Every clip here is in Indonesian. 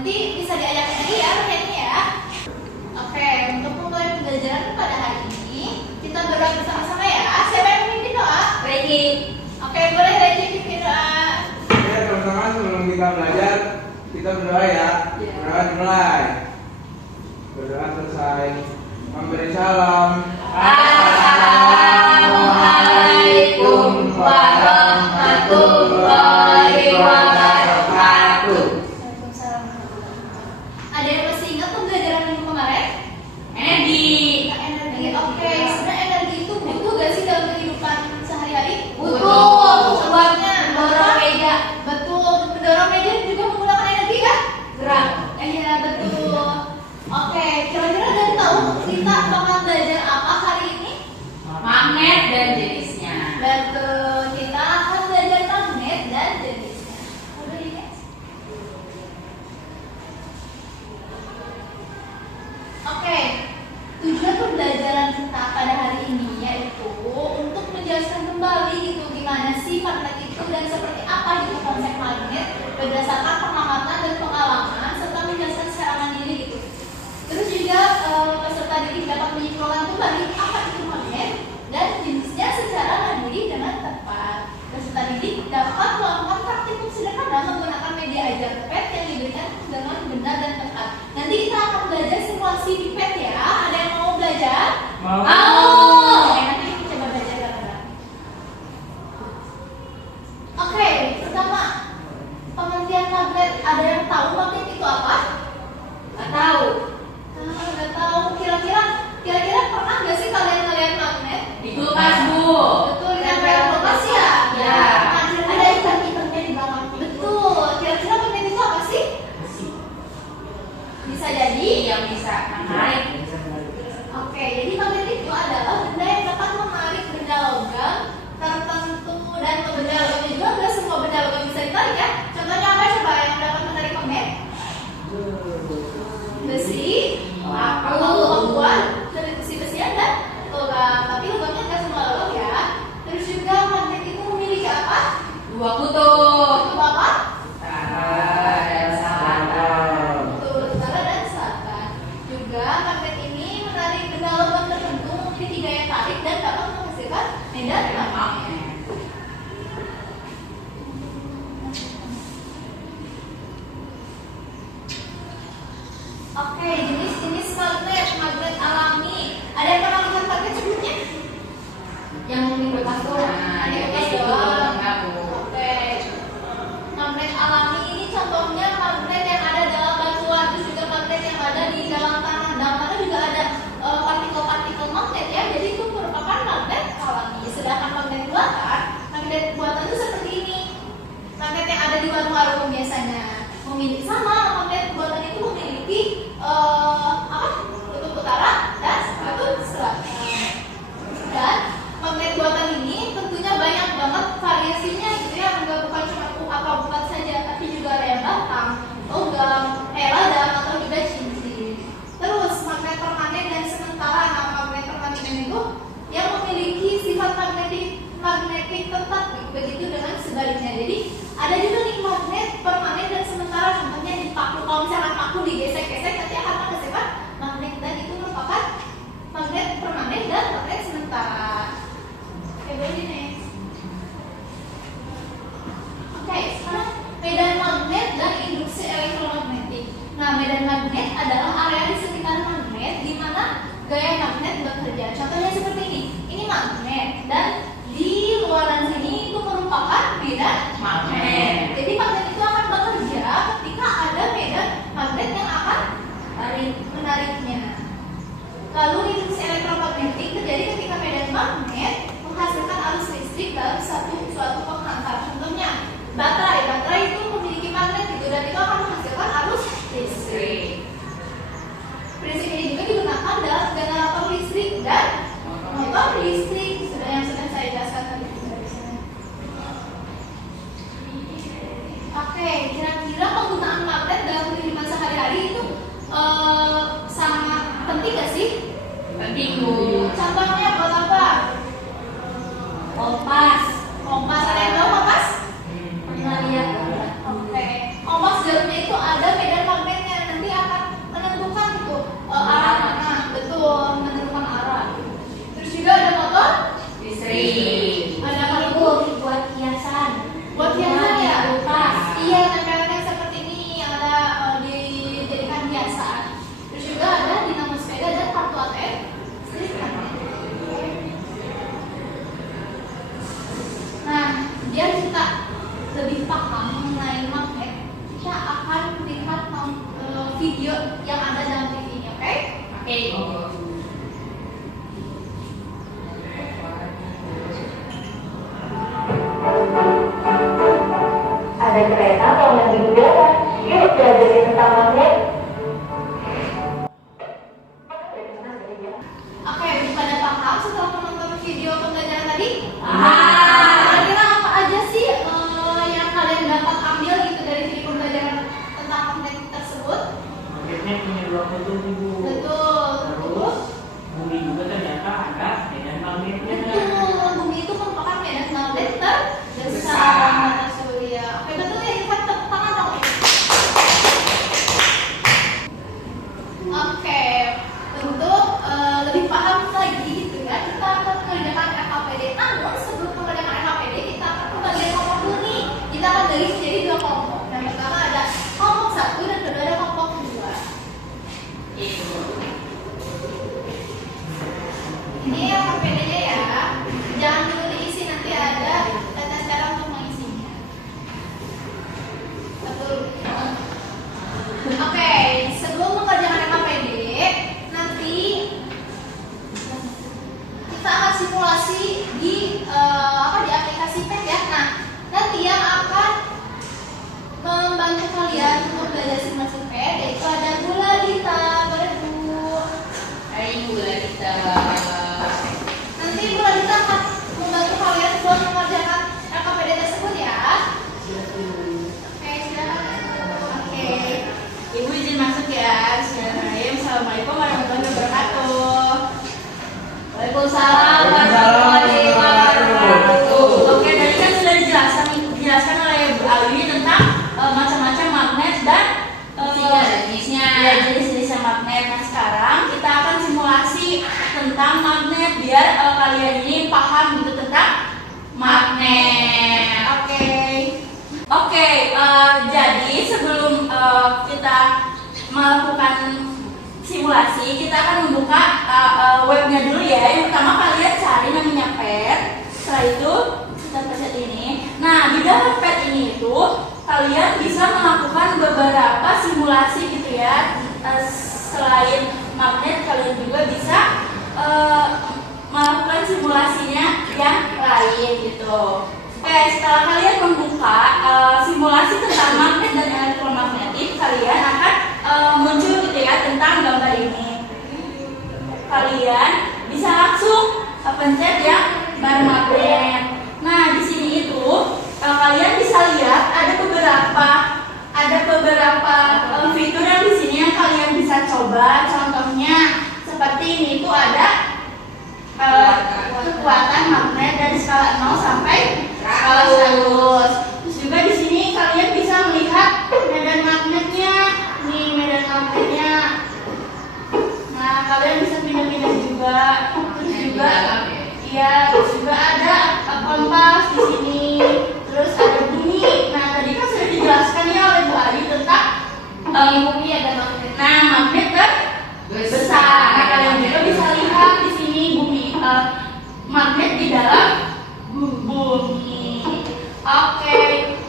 Nanti bisa diajak lagi ya kayaknya ya. Oke, untuk memulai pembelajaran pada hari ini kita berdoa bersama-sama ya. Siapa yang memimpin doa? Reiki. Oke, boleh Reiki pimpin doa. Oke teman-teman, sebelum kita belajar kita berdoa ya. Berdoa dimulai. Berdoa selesai. Memberi salam. Assalamualaikum warahmatullahi wabarakatuh. Waalaikumsalam. Ada yang masih ingat pembelajaran minggu kemarin? Energi. Energi. Oke, sebenarnya energi itu butuh gak sih dalam kehidupan sehari-hari? Butuh. Sebabnya Mendorong meja. Betul, mendorong meja juga menggunakan energi kan? Gerak. Iya, betul. Oke, kira-kira ada yang tahu kita bakal belajar apa hari ini? Magnet dan jenisnya. Betul, kita akan belajar magnet dan jenisnya. Udah ini? Oke, tujuan pembelajaran kita pada hari ini yaitu untuk menjelaskan kembali gitu gimana sih magnet itu dan seperti apa gitu konsep magnet berdasarkan pengamatan dan pengalaman serta menjelaskan secara mandiri gitu. Terus juga peserta didik dapat menyimpulkan kembali apa itu magnet dan jenisnya secara mandiri dengan tepat. Peserta didik dapat melakukan praktikum sederhana menggunakan media ajar PET yang diberikan dengan benar dan tepat. Nanti kita akan belajar simulasi di PET ya. Ada yang mau belajar? Mau. Oke, nanti kita coba belajar bareng-bareng. Oke, pertama pengertian magnet. Ada yang tahu magnet itu apa? Nggak tahu. Nggak tahu. Kira-kira pernah nggak sih kalian ngeliat magnet? Di kulkas, Bu. Betul, di tempel kulkas ya? Ya. Ada ikan-ikannya di belakang. Betul. Kira-kira magnet itu apa sih? Bisa jadi. Yang bisa menarik. Oke, jadi magnet itu adalah benda yang dapat menarik benda logam tertentu dan benda logamnya juga nggak semua benda logam bisa ditarik ya. Contohnya apa coba yang dapat menarik magnet? Besi, batuan, dari besi-besian dan logam. Tapi logamnya nggak semua logam ya. Terus juga magnet itu memiliki apa? Dua kutub. Kutub apa? Utara dan selatan. Betul, utara dan selatan. Juga magnet ini menarik benda logam tertentu memiliki gaya tarik dan dapat menghasilkan medan magnet. Oke, jenis-jenis magnet alami. Ada yang pernah lihat magnet sebelumnya? Yang di kulkas tuh. Nah, Yang kulkas itu doang. enggak, Bu. Oke. Magnet alami ini contohnya magnet yang ada dalam batuan, terus juga magnet yang ada di dalam tanah. Dalam tanah juga ada partikel-partikel magnet ya. Jadi itu merupakan magnet alami. Sedangkan magnet buatan itu seperti ini. Magnet yang ada di warung-warung biasanya memiliki sama magnet buatan itu memiliki kutub utara dan kutub selatan. Dan magnet buatan ini tentunya banyak banget variasinya gitu ya, enggak bukan cuma apa bulat saja, tapi juga ada yang batang, logam, radang atau juga cincin. Terus magnet permanen dan sementara. Nah, magnet permanen itu yang memiliki sifat magnetik tetap begitu dengan sebaliknya. Jadi ada juga nih magnet permanen dan sementara. Contohnya di paku, kalau misalkan paku digesek-gesek nanti akan menghasilkan magnet dan itu merupakan magnet permanen dan magnet sementara. Oke, boleh next. Oke, sekarang medan magnet dan induksi elektromagnetik. Nah, medan magnet adalah area di sekitar magnet di mana gaya magnet bekerja. Contohnya seperti ini. Ini magnet dan di luaran sini itu merupakan medan magnet. Jadi magnet itu akan bekerja ketika ada medan magnet yang akan menariknya. Lalu induksi elektromagnetik terjadi ketika medan magnet menghasilkan arus listrik dalam suatu penghantar. Contohnya baterai itu memiliki magnet gitu dan itu akan menghasilkan arus listrik. Prinsip ini juga digunakan dalam generator listrik dan motor listrik. Yang sudah saya jelaskan tadi. Oke, kira-kira penggunaan magnet dalam kehidupan sehari-hari itu sangat penting gak sih? Penting, Bu. Contohnya buat apa? Kompas. Ada yang tahu kompas? Pernah lihat. Oke. Kompas dalamnya itu ada medan magnet biar kita lebih paham mengenai magnet, kita akan melihat video yang ada dalam TV ini, oke? Oke, Bu. Ada kereta mau yang di udara. Yuk belajar tentang magnet. Oke, pada paham setelah menonton video pembelajaran tadi? Paham. Kira-kira apa aja sih yang kalian dapat ambil gitu dari video pembelajaran tentang magnet tersebut? Magnetnya punya dua kutub ibu. Betul. Terus bumi juga ternyata ada medan magnetnya. Betul, bumi itu merupakan medan magnet terbesar Besar. mata surya. Oke, betul ya, lihat tepuk tangan dong. Oke, untuk lebih paham lagi gitu ya, kita akan mengerjakan RKPD. Namun sebelum mengerjakan RKPD, kita akan pembagian kelompok dulu nih. Kita akan bagi menjadi dua kelompok. Yang pertama ada kelompok 1 dan kedua ada kelompok 2. Ibu. Ini RKPD-nya ya, jangan dulu diisi, nanti ada tetes cara untuk mengisinya. Betul. Oke, sebelum mengerjakan RKPD, nanti kita akan simulasi di di aplikasi PET ya. Nah, nanti yang akan membantu kalian untuk belajar simulasi PET yaitu ada Bu Lalita, boleh Bu. Hai, Bu Lalita. Nanti Bu Lalita akan membantu kalian buat mengerjakan RKPD tersebut ya. Oke, silakan. Oke. Ibu izin masuk ya. Bismillahirrahmanirrahim. Assalamualaikum warahmatullahi wabarakatuh. Waalaikumsalam warahmatullahi wabarakatuh. Oke, tadi kan sudah dijelaskan oleh Bu Alwi tentang macam-macam magnet dan jenisnya. Ya, jenis-jenisnya magnet. Nah, sekarang kita akan simulasi tentang magnet biar kalian ini paham gitu tentang magnet. Oke, jadi sebelum kita melakukan simulasi, kita akan membuka webnya dulu ya. Yang pertama kalian cari namanya PET. Setelah itu kita pencet ini. Nah, di dalam PET ini itu kalian bisa melakukan beberapa simulasi gitu ya. Selain magnet, kalian juga bisa melakukan simulasinya yang lain gitu. Oke, setelah kalian membuka simulasi tentang magnet dan elektromagnetik, kalian akan muncul gitu ya tentang gambar ini. Kalian bisa langsung pencet yang bar magnet. Nah, di sini itu kalian bisa lihat ada beberapa fitur yang di sini yang kalian bisa coba. Contohnya seperti ini itu ada kekuatan magnet dari skala 0 sampai skala 100. Terus juga di sini kalian bisa melihat medan magnetnya. Nih medan magnetnya. Nah, kalian bisa pindah-pindah juga. Terus juga terus juga ada kompas di sini. Terus ada bunyi. Nah, tadi kan sudah dijelaskan ya oleh Bu Ayu tentang Bumi ada magnet. nah, magnet kan besar. Nah, kalian juga bisa lihat di sini bumi magnet di dalam bumi. Oke.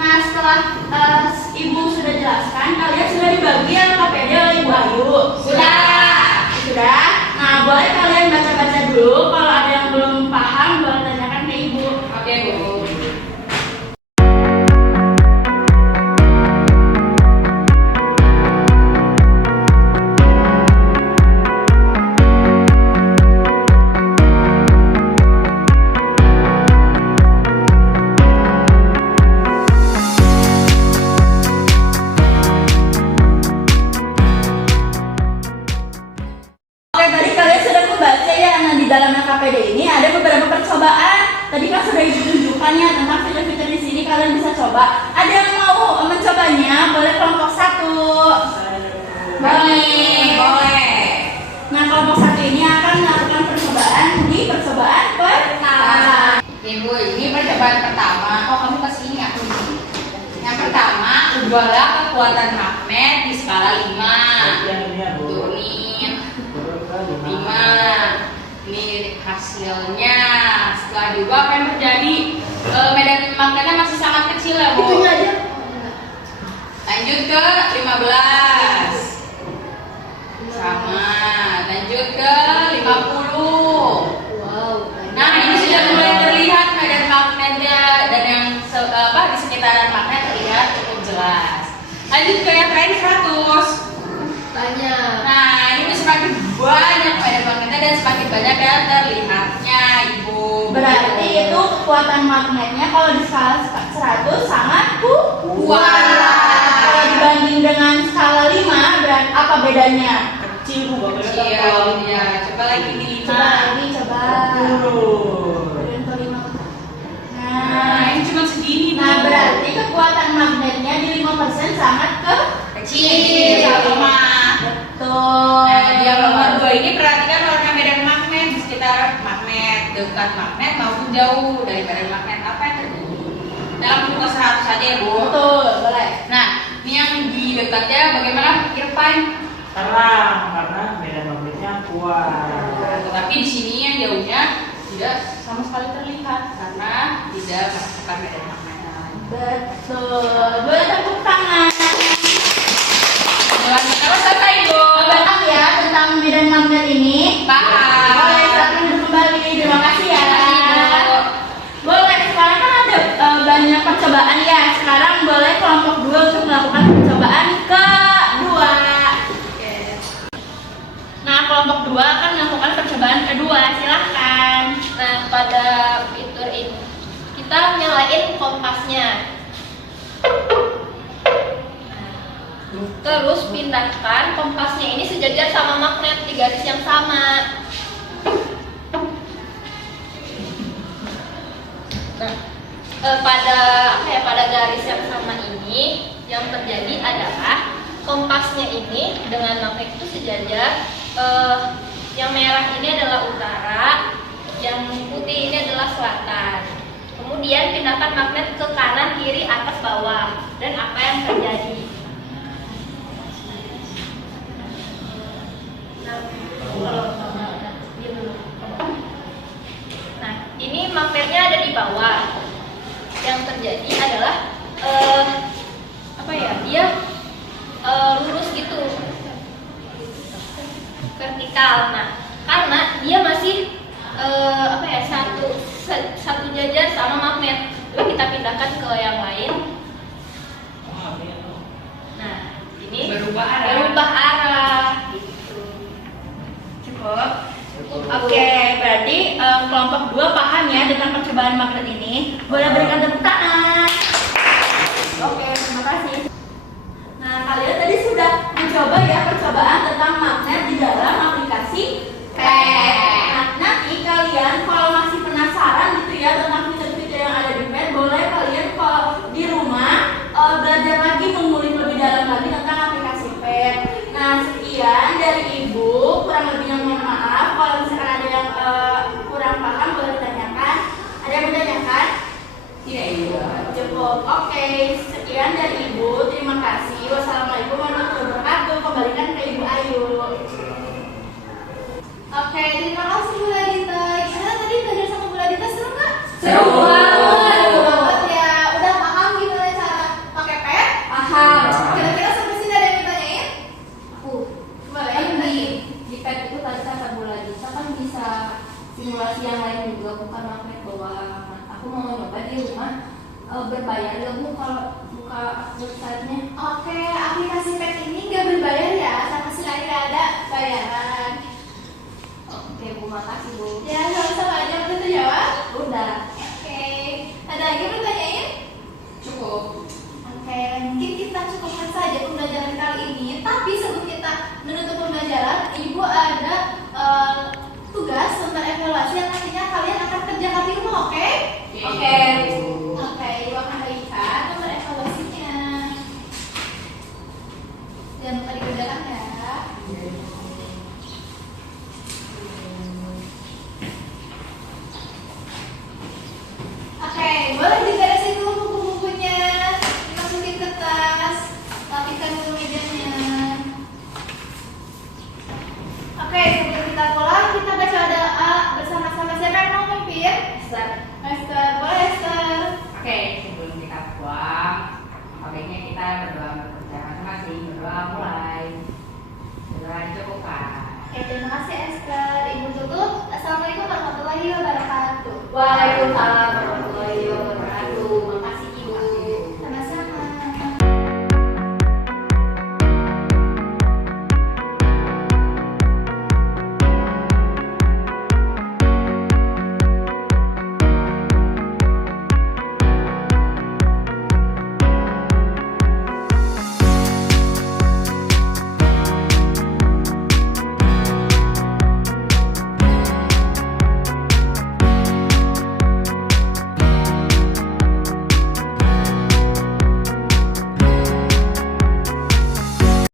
Nah, setelah Ibu sudah jelaskan, kalian sudah dibagi RKPD oleh Ibu Ayu. Sudah. Nah, boleh kalian baca-baca dulu. Kalau ada yang belum paham, boleh tanyakan ke Ibu. Oke, Bu. Oke, tadi kalian sudah membaca ya. Nah, di dalam LKPD ini ada beberapa percobaan. Tadi kan sudah ditunjukkan ya tentang fitur-fitur di sini. Kalian bisa coba. Ada yang mau mencobanya? Boleh kelompok 1. Boleh. Nah, kelompok 1 ini akan melakukan percobaan di percobaan pertama. Ibu, ini percobaan pertama. Oh, kamu kasih ini aku ini. Yang pertama, ubahlah kekuatan magnet di skala 5. Turunin 5. Ini hasilnya. Setelah diubah apa yang terjadi? Medan magnetnya ke 15. Sama. Lanjut ke 50. Wow. Nah, ini sudah mulai terlihat medan magnetnya dan yang di sekitaran magnet terlihat cukup jelas. Lanjut ke yang terakhir 100. Banyak. Nah, ini semakin banyak medan magnetnya dan semakin banyak ya terlihatnya, Ibu. Berarti itu kekuatan magnetnya kalau di skala 100 sangat kuat. Kalau dibanding dengan skala 5, berarti apa bedanya? Kecil Bu, gak Kecil, kelihatan. ya. Coba lagi di 5. Coba lagi, coba. Turun. Berikan ke 5. Nah, ini cuma segini. Bu. Nah, berarti kekuatan magnetnya di 5% sangat kecil. Betul. Nah, di yang nomor 2 ini perhatikan warna medan magnet di sekitar magnet, dekat magnet maupun jauh dari medan magnet. Apa yang terjadi? Dalam rumus 100 saja ya, Bu. Betul, boleh. Nah, ini yang di dekatnya bagaimana Irfan? Terang karena medan magnetnya kuat. Tetapi di sini yang jauhnya tidak sama sekali terlihat karena tidak merasakan medan magnet. Betul. Boleh tepuk tangan. Kalau selesai, Bu. Paham ya tentang medan magnet ini? Paham. Boleh, silakan duduk kembali. Terima kasih ya. Terima kasih, Bu. Boleh, sekarang kan ada banyak percobaan ya. Sekarang boleh kelompok 2 untuk melakukan percobaan kedua. Nah, kelompok 2 akan melakukan percobaan kedua. Silahkan. Nah, pada fitur ini kita nyalain kompasnya. Terus pindahkan kompasnya ini sejajar sama magnet di garis yang sama. Nah, pada garis yang sama ini yang terjadi adalah kompasnya ini dengan magnet itu sejajar. Yang merah ini adalah utara, yang putih ini adalah selatan. Kemudian pindahkan magnet ke kanan, kiri, atas, bawah. Dan apa yang terjadi? Nah, ini magnetnya ada di bawah. Yang terjadi adalah dia lurus gitu, vertikal. Nah, karena dia masih satu jajar sama magnet. Coba kita pindahkan ke yang lain. Nah, ini Berubah arah. berubah arah gitu. Cukup. Oke, berarti kelompok 2 paham ya dengan percobaan magnet ini. Boleh berikan tepuk tangan. Oke, terima kasih. Nah, kalian tadi sudah mencoba ya percobaan tentang magnet di dalam aplikasi PET. Nah, nanti kalian kalau masih penasaran gitu ya tentang fitur-fitur yang ada di PET, boleh kalian kalau di rumah belajar lagi, mengulik lebih dalam lagi tentang aplikasi PET. Nah, sekian dari Ibu, kurang lebihnya mohon maaf. Kalau misalkan ada yang kurang paham boleh ditanyakan. Ada yang bertanyakan? Tidak, Ibu. Cukup. Oke, sekian dari Ibu. Terima kasih. Wassalamualaikum warahmatullahi wabarakatuh. Kembalikan ke Ibu Ayu. Oke, terima kasih Bu Ladita. Gimana tadi belajar sama Bu Ladita, seru nggak? Seru banget. Seru banget ya. Udah paham gimana cara pakai pet? Paham. Kira-kira sampai sini ada yang ditanyain? Coba ya, Di pet itu tadi kata Bu Ladita kan bisa simulasi yang lain juga, bukan magnet doang. Nah, aku mau nyoba di rumah berbayar nggak Bu kalau buka websitenya? Oke, aplikasi pet ini nggak berbayar ya, sama sekali nggak ada bayaran. Oke Bu, makasih Bu. Ya, sama-sama aja. Udah terjawab? Udah. Oke, ada lagi yang bertanyain? Cukup. Oke, mungkin kita cukupkan saja pembelajaran kali ini. Tapi sebelum kita menutup pembelajaran, Ibu ada tugas tentang evaluasi yang nantinya kalian akan kerjakan di rumah, oke? Oke.